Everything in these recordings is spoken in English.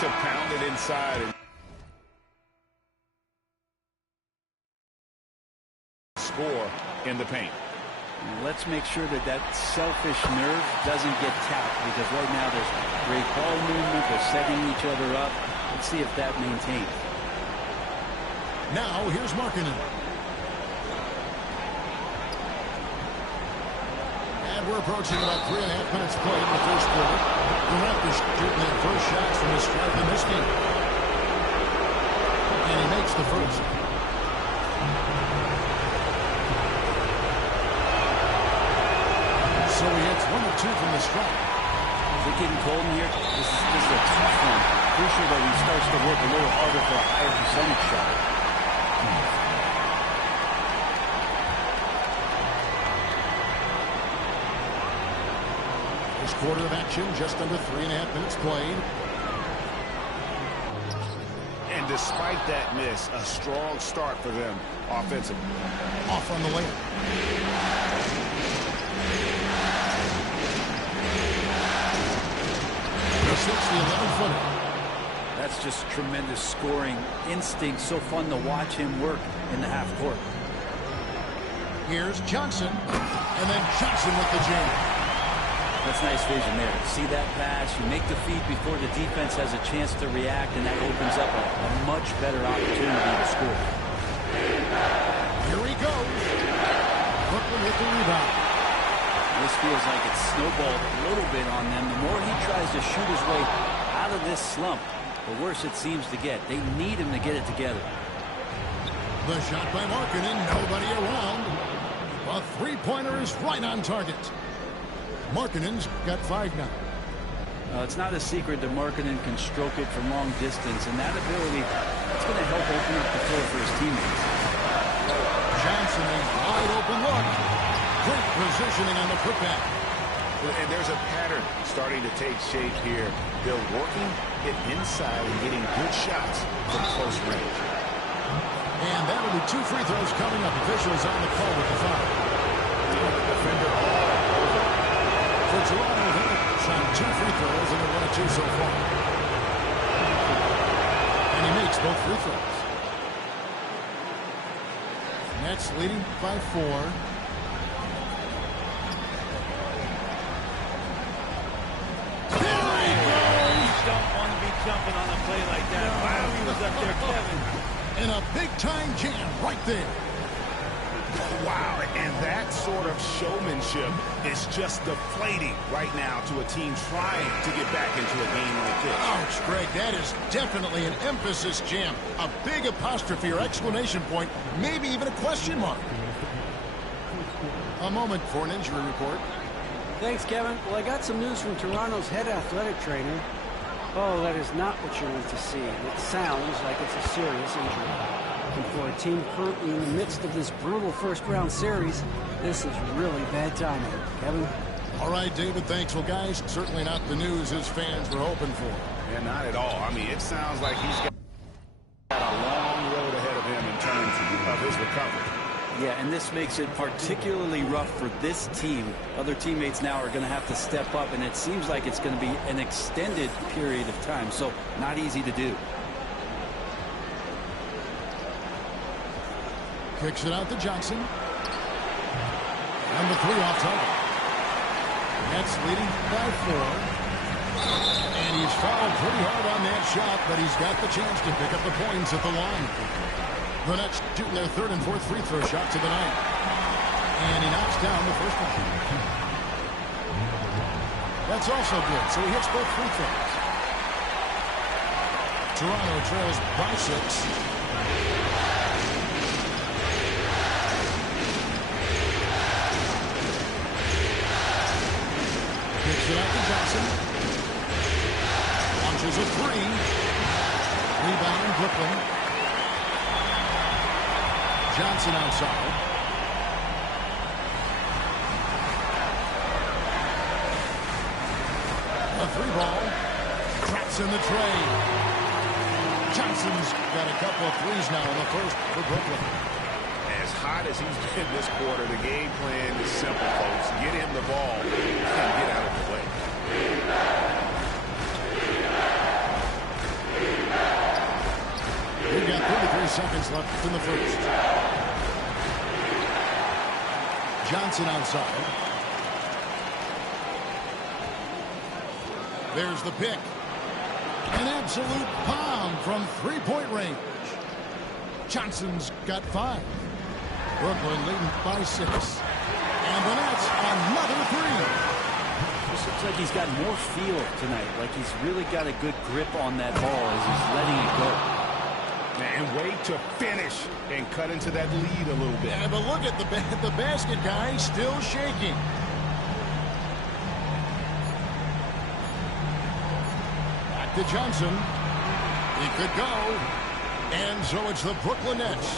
to pound it inside and score in the paint. Let's make sure that that selfish nerve doesn't get tapped, because right now there's great ball movement. They're setting each other up. Let's see if that maintains. Now here's Markkanen. And we're approaching about 3.5 minutes played in the first quarter. The Raptors shooting their first shots from the stripe in this game. And he makes the first. So he hits 1 of 2 from the stripe. Is it getting cold in here? This is a tough one. Crucial that he starts to work a little harder for a higher percentage shot. First quarter of action, just under 3.5 minutes played. And despite that miss, a strong start for them offensively. Off on the layup. He hits the 11-footer. That's just tremendous scoring instinct. So fun to watch him work in the half court. Here's Johnson. And then Johnson with the jam. That's nice vision there. See that pass, you make the feed before the defense has a chance to react, and that opens up a much better opportunity to score. Here he goes. Brooklyn with the rebound. This feels like it's snowballed a little bit on them. The more he tries to shoot his way out of this slump, the worse it seems to get. They need him to get it together. The shot by Markkanen, nobody around. A three-pointer is right on target. Markkanen's got 5 now. It's not a secret that Markkanen can stroke it from long distance, and that ability, that's going to help open up the floor for his teammates. Johnson, a wide open look. Great positioning on the putback. And there's a pattern starting to take shape here. They're working it inside and getting good shots from close range. And that'll be 2 free throws coming up. Officials on the call with the foul. Defender all over. For Toronto, they've shot 2 free throws and they're 1 of 2 so far. And he makes both free throws. Nets leading by 4. Don't want to be jumping on a play like that. Wow, he was up there, Kevin. And a big-time jam right there. Wow, and that sort of showmanship is just deflating right now to a team trying to get back into a game like this. Ouch, Greg, that is definitely an emphasis jam. A big apostrophe or exclamation point, maybe even a question mark. A moment for an injury report. Thanks, Kevin. Well, I got some news from Toronto's head athletic trainer. Oh, that is not what you need to see. It sounds like it's a serious injury. And for a team currently in the midst of this brutal first-round series, this is really bad timing. Kevin? All right, David, thanks. Well, guys, certainly not the news his fans were hoping for. Yeah, not at all. I mean, it sounds like he's got a long road ahead of him in terms of his recovery. Yeah, and this makes it particularly rough for this team. Other teammates now are going to have to step up, and it seems like it's going to be an extended period of time, so not easy to do. Kicks it out to Johnson. And the 3 off target. Nets leading by 4. And he's fouled pretty hard on that shot, but he's got the chance to pick up the points at the line. The Nets shooting their 3rd and 4th free throw shots of the night. And he knocks down the first one. That's also good, so he hits both free throws. Toronto trails by 6. Kicks it out to Johnson. Launches a 3. Rebound, Brooklyn. Johnson outside. A 3-ball. Cracks in the tray. Johnson's got a couple of threes now in the first for Brooklyn. As hot as he's been this quarter, the game plan is simple, folks. Get him the ball and get out of the way. seconds left in the first. Johnson outside. There's the pick. An absolute bomb from three-point range. Johnson's got 5. Brooklyn leading by 6. And the Nets another 3. This looks like he's got more feel tonight. Like he's really got a good grip on that ball as he's letting it go. And wait to finish and cut into that lead a little bit. Yeah, but look at the basket guy still shaking. Back to Johnson. He could go. And so it's the Brooklyn Nets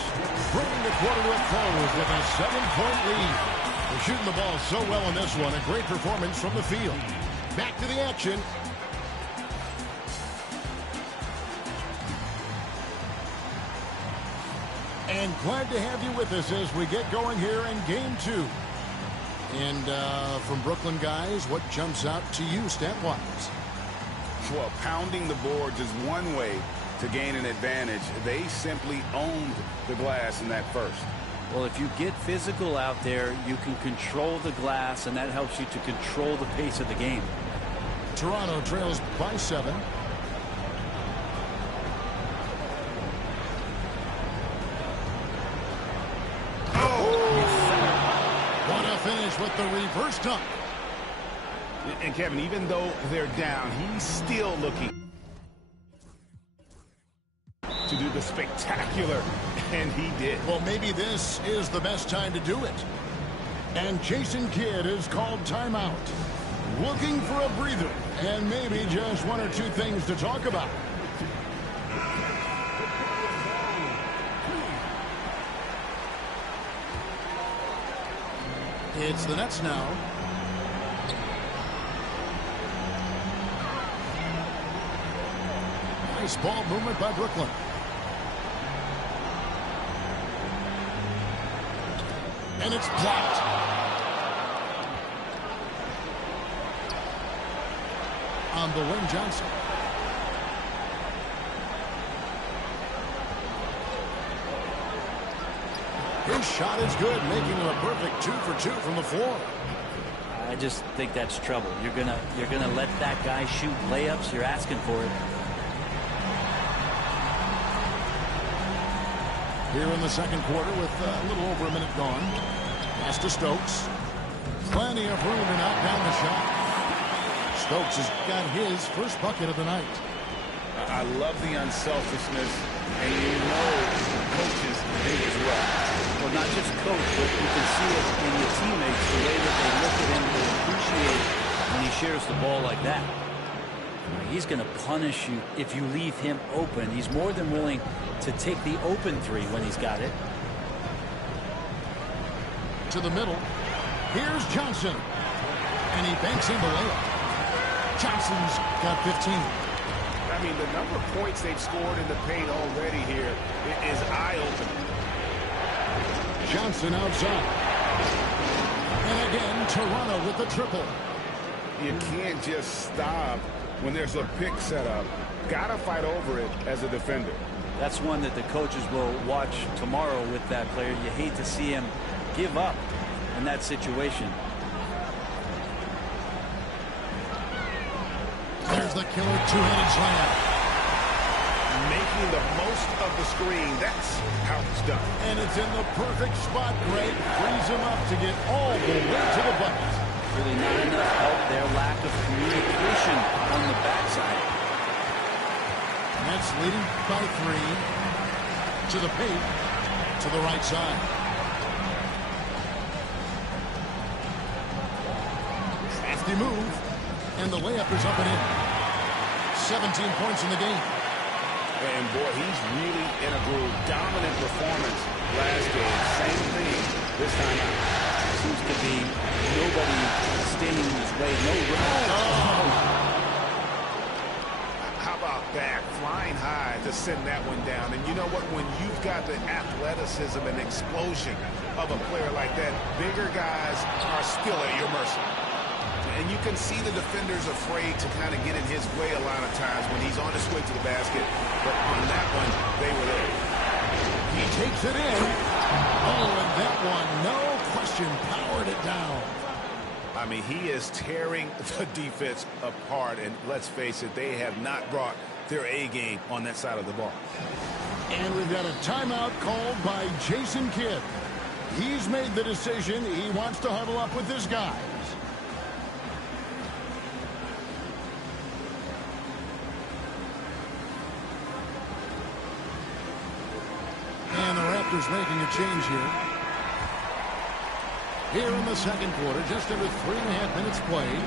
bringing the quarter to a close with a 7-point lead. They're shooting the ball so well in this one. A great performance from the field. Back to the action. And glad to have you with us as we get going here in game 2. And from Brooklyn, guys, what jumps out to you stat-wise? Well, pounding the boards is one way to gain an advantage. They simply owned the glass in that first. Well, if you get physical out there, you can control the glass, and that helps you to control the pace of the game. Toronto trails by 7. What a finish with the reverse dunk. And Kevin, even though they're down, he's still looking to do the spectacular, and he did. Well, maybe this is the best time to do it. And Jason Kidd is called timeout. Looking for a breather, and maybe just 1 or 2 things to talk about. It's the Nets now. Nice ball movement by Brooklyn. And it's blocked. On the wing, Johnson. His shot is good, making him a perfect 2 for 2 from the floor. I just think that's trouble. You're gonna let that guy shoot layups. You're asking for it. Here in the second quarter with a little over a minute gone. Pass to Stokes. Plenty of room to knock down the shot. Stokes has got his first bucket of the night. I love the unselfishness, and you know coaches do as well. Well, not just coach, but you can see it in your teammates, the way that they look at him, they appreciate when he shares the ball like that. He's going to punish you if you leave him open. He's more than willing to take the open 3 when he's got it. To the middle. Here's Johnson. And he banks in the layup. Johnson's got 15. I mean, the number of points they've scored in the paint already here is eye-opening. Johnson outside. And again, Toronto with the triple. You can't just stop when there's a pick set up. Gotta fight over it as a defender. That's one that the coaches will watch tomorrow with that player. You hate to see him give up in that situation. There's the killer two-handed slam. Making the most of the screen. That's how it's done. And it's in the perfect spot. Greg frees him up to get all the way to the bucket. Really not enough help. Their lack of communication on the backside. Nets leading by 3. To the paint. To the right side. Crafty move. And the layup is up and in. 17 points in the game. And boy, he's really in a groove. Dominant performance last game. Same thing this time out. Seems to be nobody standing in his way. No room. How about that? Flying high to send that one down. And you know what? When you've got the athleticism and explosion of a player like that, bigger guys are still at your mercy. And you can see the defenders afraid to kind of get in his way a lot of times when he's on his way to the basket. But on that one, they were there. He takes it in. Oh, and that one, no question, powered it down. I mean, he is tearing the defense apart, and let's face it, they have not brought their A game on that side of the ball. And we've got a timeout called by Jason Kidd. He's made the decision. He wants to huddle up with his guys. And the Raptors making a change here. Here in the second quarter, just under 3.5 minutes played.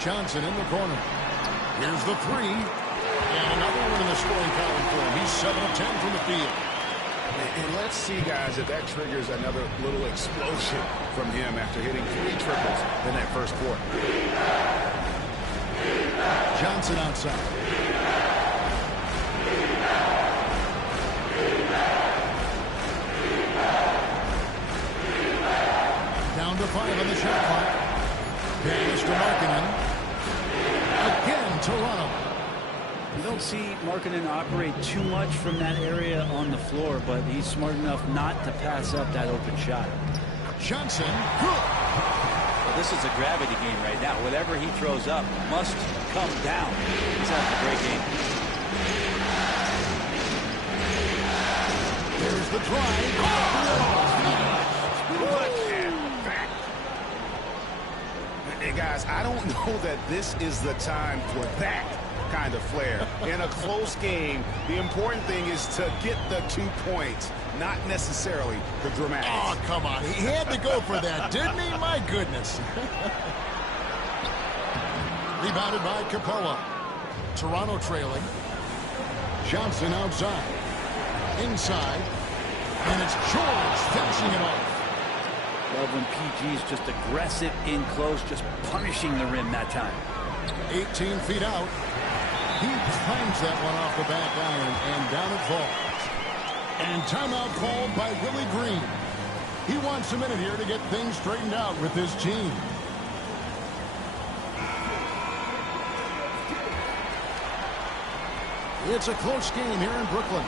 Johnson in the corner. Here's the three. And another one in the scoring column for him. He's 7 of 10 from the field. And let's see, guys, if that triggers another little explosion from him after hitting 3 triples in that first quarter. Johnson outside. Down to 5 on the shot clock. Pass to Markkanen. Again, Toronto. You don't see Markkanen operate too much from that area on the floor, but he's smart enough not to pass up that open shot. Johnson, good. Well, this is a gravity game right now. Whatever he throws up must come down. He's having a great game. There's the drive. Look at that. Hey, guys, I don't know that this is the time for that kind of flair. In a close game, the important thing is to get the 2 points, not necessarily the dramatics. Oh, come on. He had to go for that, didn't he? My goodness. Rebounded by Capella. Toronto trailing. Johnson outside. Inside. And it's George finishing it off. Love when PG's just aggressive in close, just punishing the rim that time. 18 feet out. He climbs that one off the back iron, and down it falls. And timeout called by Willie Green. He wants a minute here to get things straightened out with his team. It's a close game here in Brooklyn.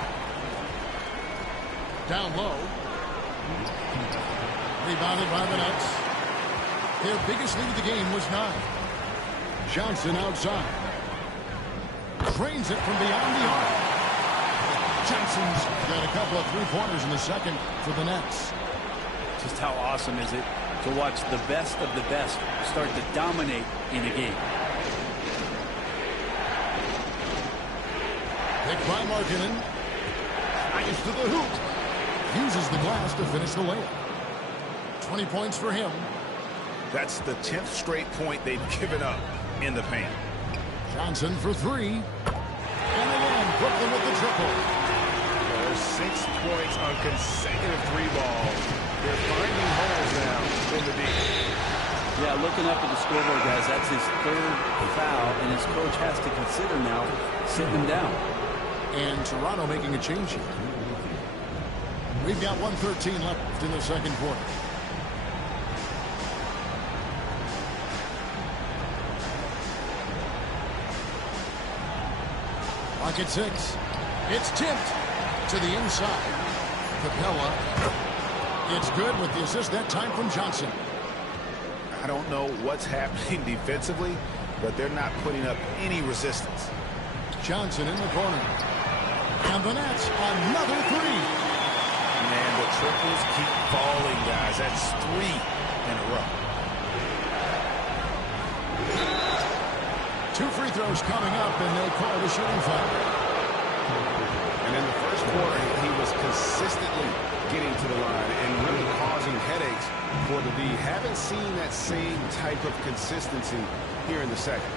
Down low. Rebounded by the Nets. Their biggest lead of the game was 9. Johnson outside. Drains it from beyond the arc. Johnson's got a couple of 3-pointers in the second for the Nets. Just how awesome is it to watch the best of the best start to dominate in a game. Picked by Markkanen. Eyes to the hoop. Uses the glass to finish the layup. 20 points for him. That's the 10th straight point they've given up in the paint. Johnson for 3. And again, Brooklyn with the triple. There's 6 points on consecutive 3 balls. They're finding holes now in the deep. Yeah, looking up at the scoreboard, guys, that's his 3rd foul, and his coach has to consider now sitting him down. And Toronto making a change here. We've got 1:13 left in the second quarter. Clock at 6. It's tipped to the inside. Capella. It's good with the assist that time from Johnson. I don't know what's happening defensively, but they're not putting up any resistance. Johnson in the corner. And the Nets, another 3. Man, the triples keep falling, guys. That's 3 in a row. 2 free throws coming up, and they call the shooting foul. And in the first quarter, he was consistently getting to the line and really causing headaches for the D. Haven't seen that same type of consistency here in the second.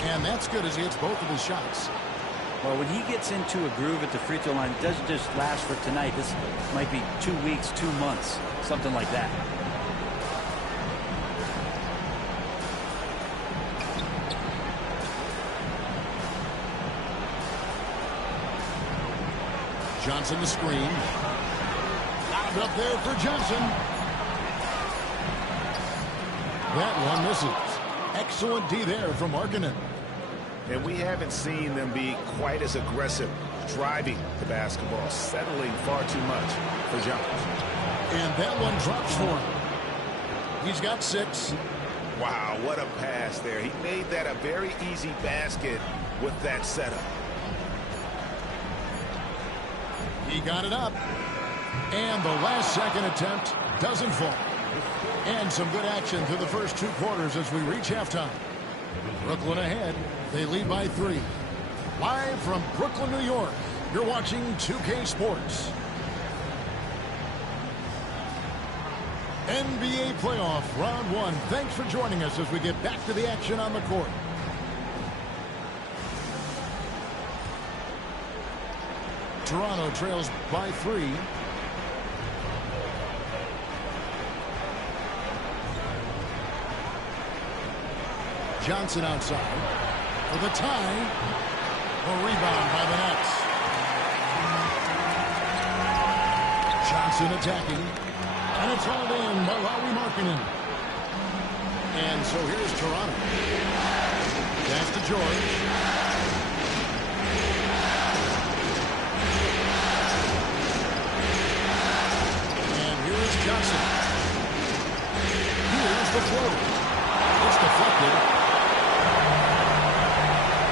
And that's good as he hits both of his shots. Well, when he gets into a groove at the free throw line, it doesn't just last for tonight. This might be 2 weeks, 2 months, something like that. Johnson the screen. Lobbed up there for Johnson. That one misses. Excellent D there from Markkanen. And we haven't seen them be quite as aggressive driving the basketball, settling far too much for jumpers. And that one drops for him. He's got 6. Wow, what a pass there. He made that a very easy basket with that setup. He got it up. And the last second attempt doesn't fall. And some good action through the first 2 quarters as we reach halftime. Brooklyn ahead. They lead by 3. Live from Brooklyn, New York, you're watching 2K Sports. NBA playoff round 1. Thanks for joining us as we get back to the action on the court. Toronto trails by 3. Johnson outside for the tie. A rebound by the Nets. Johnson attacking. And it's hauled in by Lauri Markkanen. And so here's Toronto. Pass to George. And here's Johnson. Here's the float. It's deflected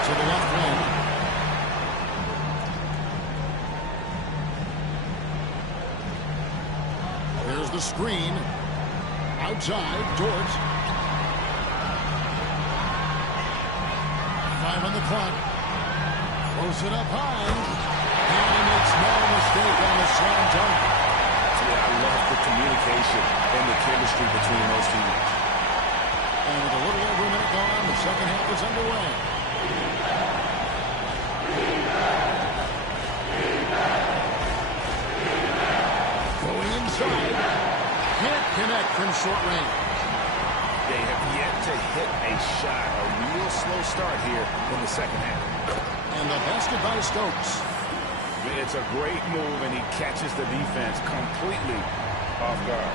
to the left wing. There's the screen. Outside, Dort. 5 on the clock. Throws it up high. And he makes no mistake on the slam dunk. Yeah, I love the communication and the chemistry between those teams. And with a little over a minute gone, the second half is underway. Going inside. Can't connect from short range. They have yet to hit a shot. A real slow start here in the second half. And the basket by Stokes. It's a great move, and he catches the defense completely off guard.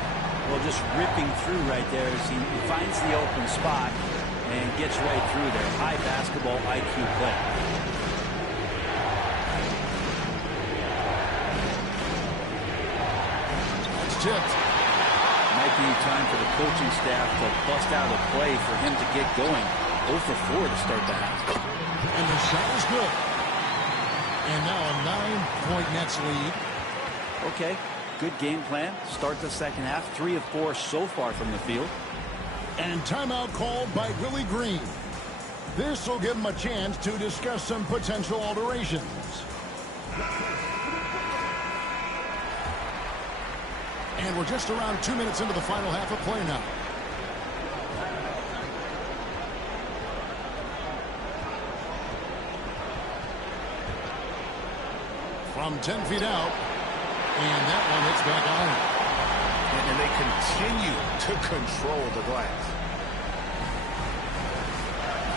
Well, just ripping through right there as he finds the open spot and gets right through there. High basketball IQ play. That's tipped. Might be time for the coaching staff to bust out a play for him to get going. 0 for 4 to start the half. And the shot is good. And now a 9-point Nets lead. Okay, good game plan. Start the second half. 3 of 4 so far from the field. And timeout called by Willie Green. This will give him a chance to discuss some potential alterations. And we're just around 2 minutes into the final half of play now. From 10 feet out. And that one hits back on. And they continue to control the glass.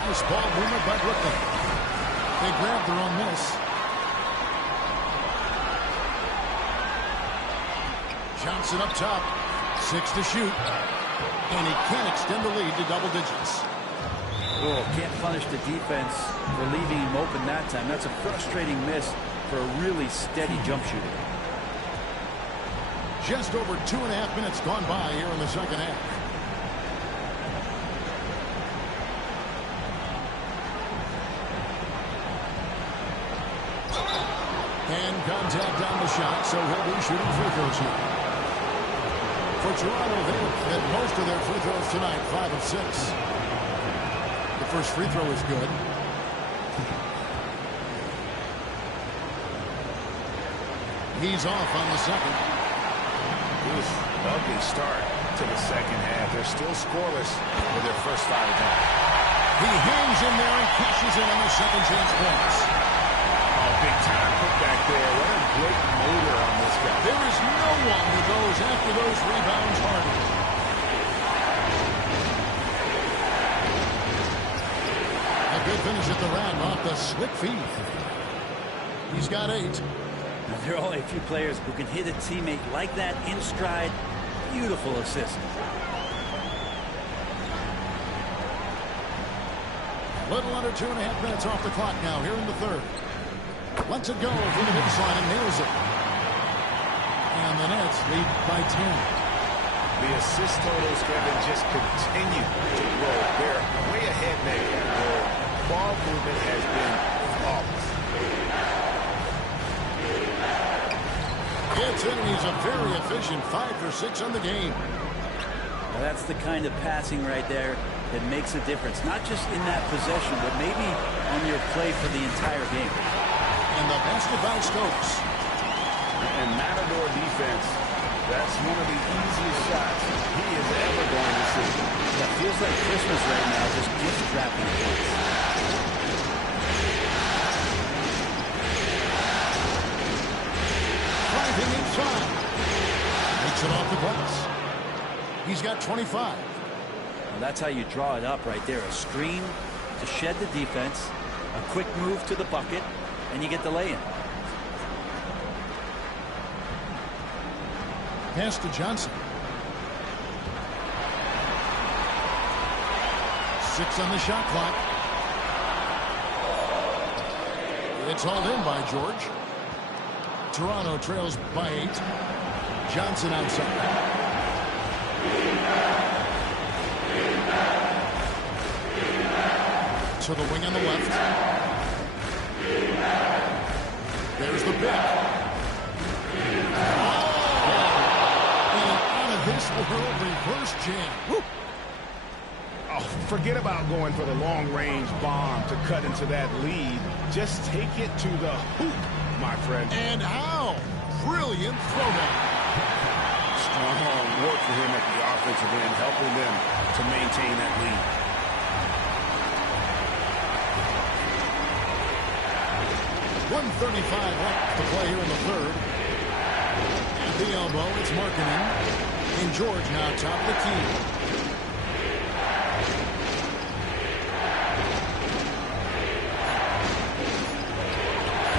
Nice ball movement by Brooklyn. They grabbed their own miss. Johnson up top. 6 to shoot. And he can't extend the lead to double digits. Oh, can't punish the defense for leaving him open that time. That's a frustrating miss for a really steady jump shooter. Just over 2.5 minutes gone by here in the second half. And contact on the shot, so he'll be shooting free throws here. For Toronto, they've hit most of their free throws tonight, 5 of 6. The first free throw is good. He's off on the second. Ugly start to the second half. They're still scoreless with their first 5 attempts. He hangs in there and cashes in on the second chance points. Oh, big time put back there. What a great motor on this guy. There is no one who goes after those rebounds harder. A good finish at the rim off the slick feed. He's got 8. Now, there are only a few players who can hit a teammate like that in stride. Beautiful assist. Little under 2.5 minutes off the clock now here in the third. Lets it go from the baseline and nails it. And the Nets lead by 10. The assist totals, Kevin, just continue to grow. They're way ahead in that category. Ball movement has been flawless. Gets in, and he's a very efficient 5 for 6 on the game. Well, that's the kind of passing right there that makes a difference. Not just in that possession, but maybe on your play for the entire game. And the basket by Stokes. And Matador defense, that's one of the easiest shots he is ever going to see. That feels like Christmas right now, just gift wrapping points. Driving inside. Makes it off the glass. He's got 25. Well, that's how you draw it up right there. A screen to shed the defense, a quick move to the bucket, and you get the lay-in. Pass to Johnson. 6 on the shot clock. It's hauled in by George. Toronto trails by 8. Johnson outside. To the wing on the left. There's the pick. This world reverse jam. Woo. Oh, forget about going for the long-range bomb to cut into that lead. Just take it to the hoop, my friend. And how? Brilliant throwdown. Strong work for him at the offensive end, helping them to maintain that lead. 1:35 left to play here in the third. At the elbow, it's Markkanen. And George now top of the key.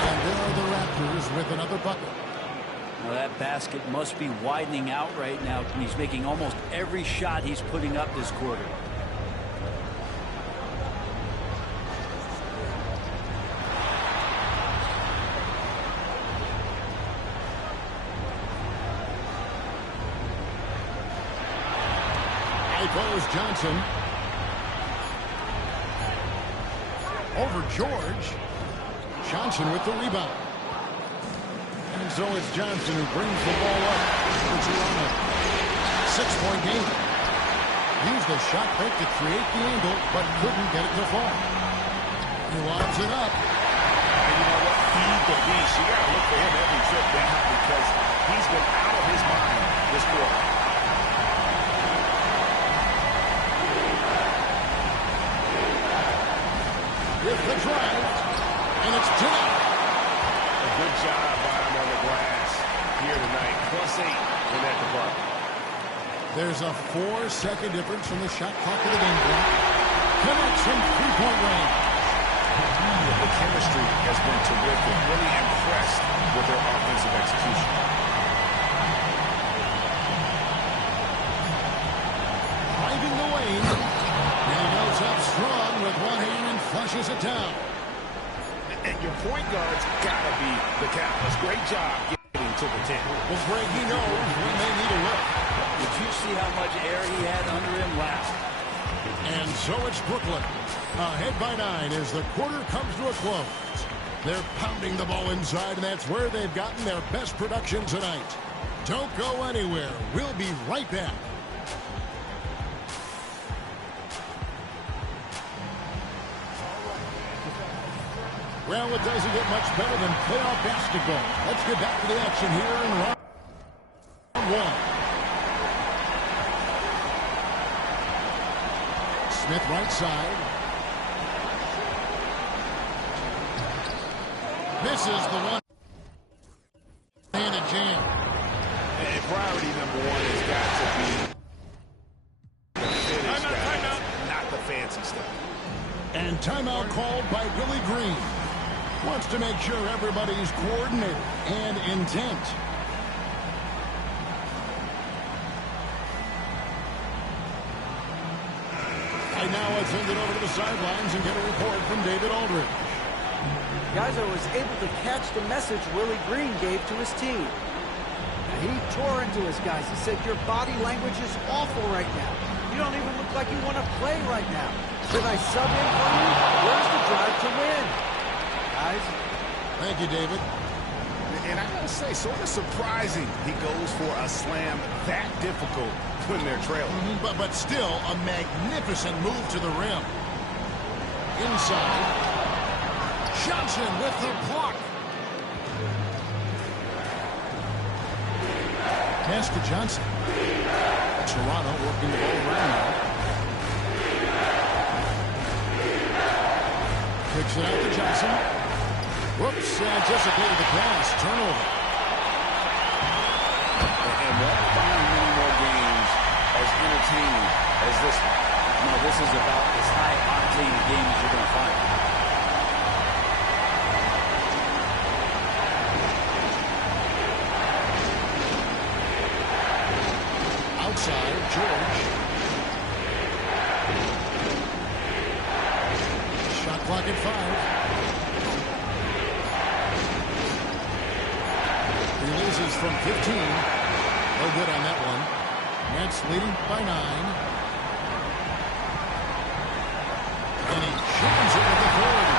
And there are the Raptors with another bucket. Now that basket must be widening out right now. He's making almost every shot he's putting up this quarter. Goes Johnson. Over George. Johnson with the rebound. And so it's Johnson who brings the ball up for Toronto. 6-point game. Used the shot fake to create the angle, but couldn't get it to fall. He lobs it up. And you know what? Feed the beast. You got to look for him every trip down because he's been out of his mind this quarter. With the drive, and it's Gennett. A good job by him on the glass here tonight. +8 in that department. There's a 4-second difference from the shot clock of the game clock. Connects from 3-point range. The chemistry has been terrific. Really impressed with their offensive execution. Driving the lane. And he goes up strong with one hand and flushes it down. And your point guard's got to be the catalyst. Great job getting to the 10. Well, Greg, he knows when they need a lift. Did you see how much air he had under him last? And so it's Brooklyn. Ahead by 9 as the quarter comes to a close. They're pounding the ball inside, and that's where they've gotten their best production tonight. Don't go anywhere. We'll be right back. Well, it doesn't get much better than playoff basketball. Let's get back to the action here in round 1. Smith right side. Misses the one. And a jam. And priority number 1 has got to be the finish, guys, not the fancy stuff. And timeout called by Willie Green. Wants to make sure everybody's coordinated and intent. Right now a Let's send it over to the sidelines and get a report from David Aldridge. Guys, I was able to catch the message Willie Green gave to his team. Now, he tore into his guys. He said, your body language is awful right now. You don't even look like you want to play right now. Should I sub in for you? Where's the drive to win? Guys? Thank you, David. And I gotta say, sort of surprising he goes for a slam that difficult when they're trailing. But still, a magnificent move to the rim. Inside. Johnson with the block. Pass to Johnson. Toronto working the ball around now. Kicks it out to Johnson. Whoops, anticipated the pass. Turnover. And won't find many more games as entertaining as this one. No, this is about as high-octane a game as you're going to find. Outside, George. Shot clock at 5. Releases from 15. No good on that one. Nets leading by 9. And he shoots it with authority.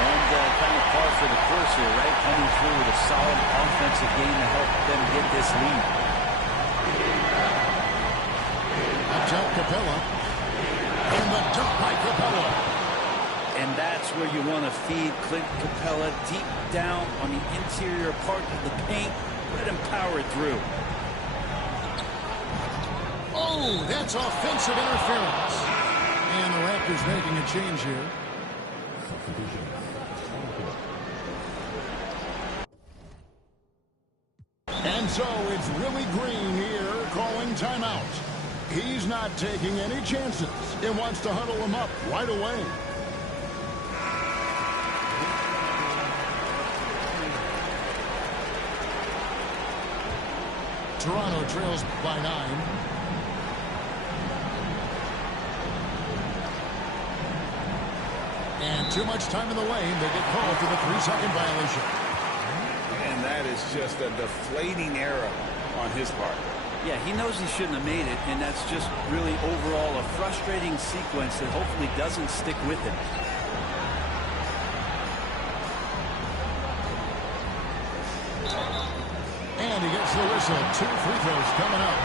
And kind of par for the course here, right? Coming through with a solid offensive game to help them get this lead. Up top, Capella. And the dunk by Capella. And that's where you want to feed Clint Capella deep down on the interior part of the paint. Let him power through. Oh, that's offensive interference. And the Raptors making a change here. And so it's Willie Green here calling timeout. He's not taking any chances and wants to huddle them up right away. Toronto trails by 9. And too much time in the lane. They get called for the 3-second violation. And that is just a deflating error on his part. Yeah, he knows he shouldn't have made it, and that's just really overall a frustrating sequence that hopefully doesn't stick with him. And he gets the whistle. 2 free throws coming up.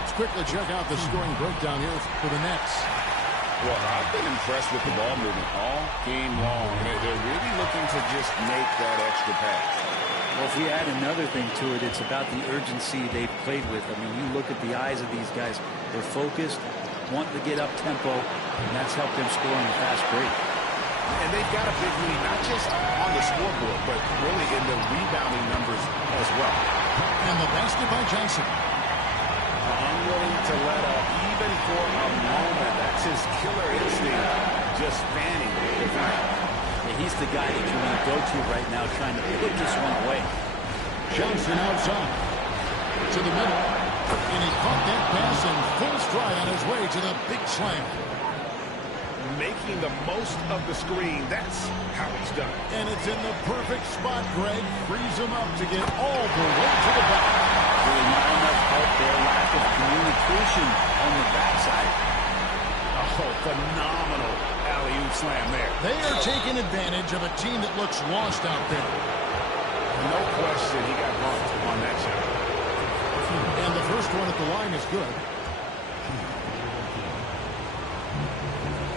Let's quickly check out the scoring breakdown here for the Nets. Well, I've been impressed with the ball movement all game long. They're really looking to just make that extra pass. Well, if we add another thing to it, it's about the urgency they've played with. I mean, you look at the eyes of these guys. They're focused, wanting to get up tempo, and that's helped them score in the fast break. And they've got a big lead, not just on the scoreboard, but really in the rebounding numbers as well. And the basket by Johnson. Unwilling to let up even for a moment. That's his killer instinct, just fanning the ground. Yeah, he's the guy that you want to go to right now, trying to put this one away. Johnson outside. To the middle. And he caught that pass in full stride on his way to the big slam. Making the most of the screen. That's how it's done. And it's in the perfect spot, Greg. Frees him up to get all the way to the back. Really not enough help there. Lack of communication on the backside. Oh, phenomenal alley-oop slam there. They are taking advantage of a team that looks lost out there. No question he got bumped on that shot. And the first one at the line is good.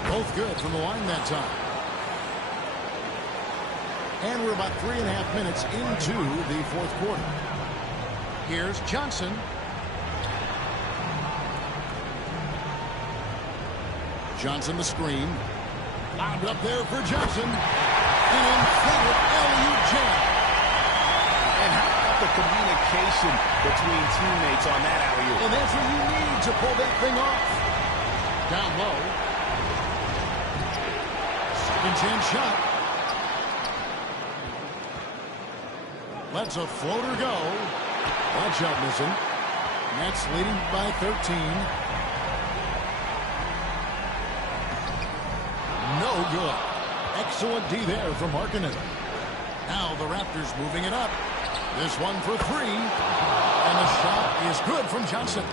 Both good from the line that time. And we're about 3.5 minutes into the fourth quarter. Here's Johnson. Johnson the screen. Lobbed up there for Johnson. An incredible alley-oop jam. And how about the communication between teammates on that alley-oop? And that's what you need to pull that thing off. Down low. Second chance shot. Lets a floater go. That shot missing. Nets leading by 13. No good. Excellent D there from Markkanen. Now the Raptors moving it up. This one for three. And the shot is good from Johnson.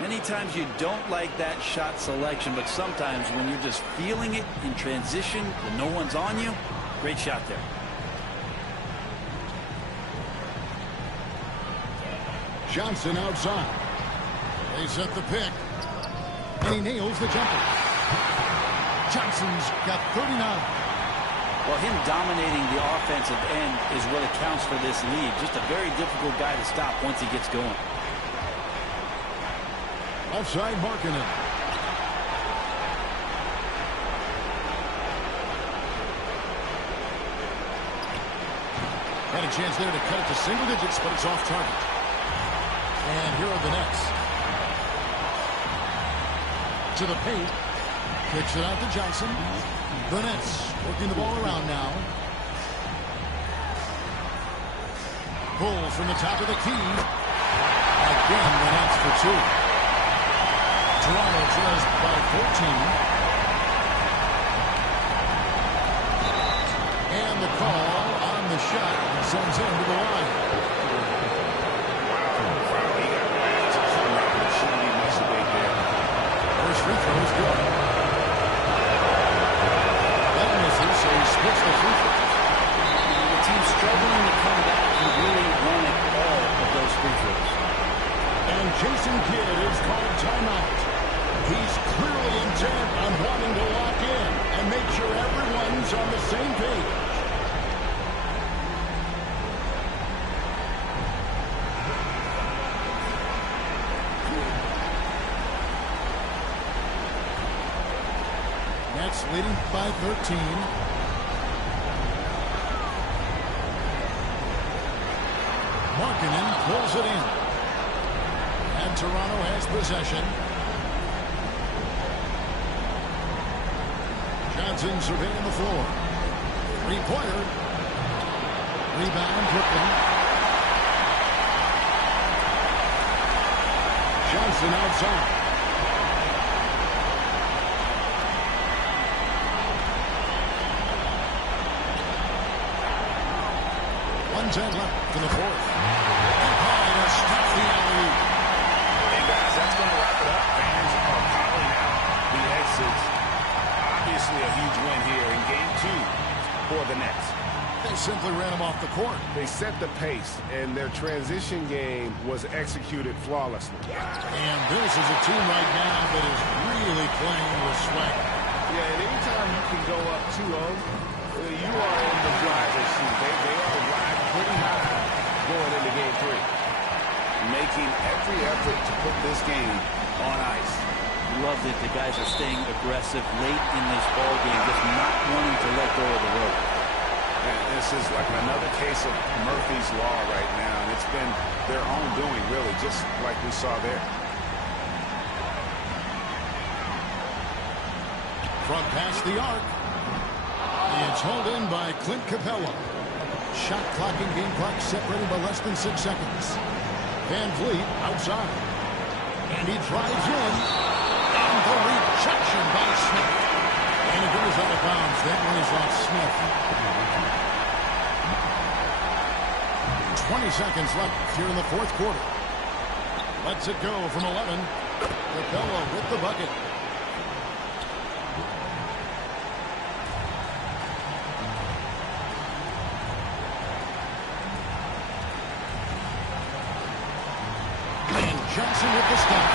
Many times you don't like that shot selection, but sometimes when you're just feeling it in transition, when no one's on you, great shot there. Johnson outside. They set the pick. And he nails the jumper. Johnson's got 39. Well, him dominating the offensive end is what accounts for this lead. Just a very difficult guy to stop once he gets going. Offside Markkanen. Had a chance there to cut it to single digits, but it's off target. And here are the Nets. To the paint. Kicks it out to Johnson. The Nets working the ball around now. Pulls from the top of the key. Again, the Nets for two. Toronto trails by 14. And the call on the shot sends him to the line. He got back to something that shouldn't be much of a big deal. First free throw is good. That misses, so he splits the free throws. The team's struggling to come back and really wanted all of those free throws. And Jason Kidd is called timeout. He's clearly intent on wanting to lock in and make sure everyone's on the same page. Nets leading by 13. Markkanen pulls it in. And Toronto has possession. Johnson surveying the floor. Three-pointer. Rebound, Brooklyn. Johnson outside. Left in the fourth. Empire stops the alley. Hey, guys, that's going to wrap it up. Fans are calling out the exits. Obviously a huge win here in Game 2 for the Nets. They simply ran him off the court. They set the pace, and their transition game was executed flawlessly. And this is a team right now that is really playing with swagger. Yeah, and anytime you can go up 2-0, you are in the driver's seat. They are riding pretty high going into Game 3. Making every effort to put this game on ice. Love that the guys are staying aggressive late in this ball game, just not wanting to let go of the rope. And this is like another case of Murphy's Law right now, and it's been their own doing, really, just like we saw there. Front past the arc. It's hauled in by Clint Capella. Shot clock and game clock separated by less than 6 seconds. Van Vliet outside. And he drives in. And the rejection by Smith. And it goes out of bounds. That one is off Smith. 20 seconds left here in the fourth quarter. Lets it go from 11. Capella with the bucket. Johnson with the stop.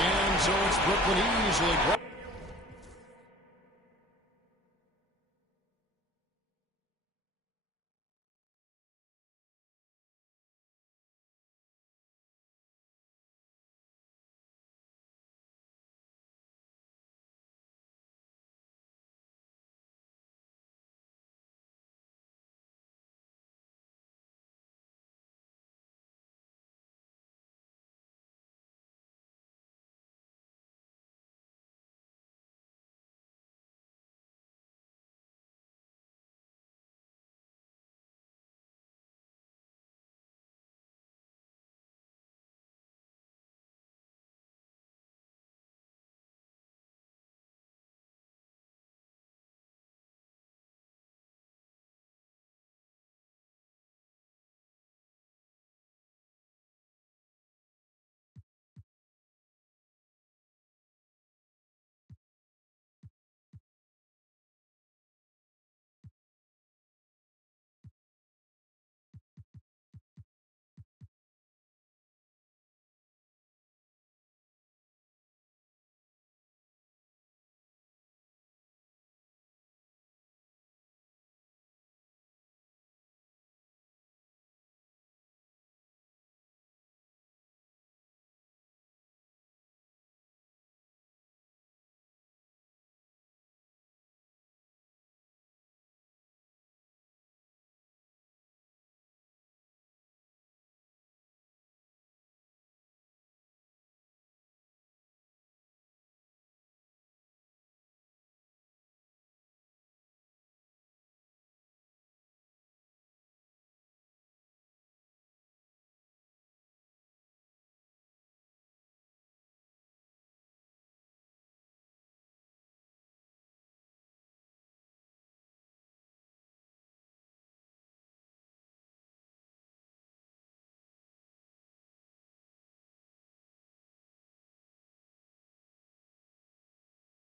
And so it's Brooklyn easily.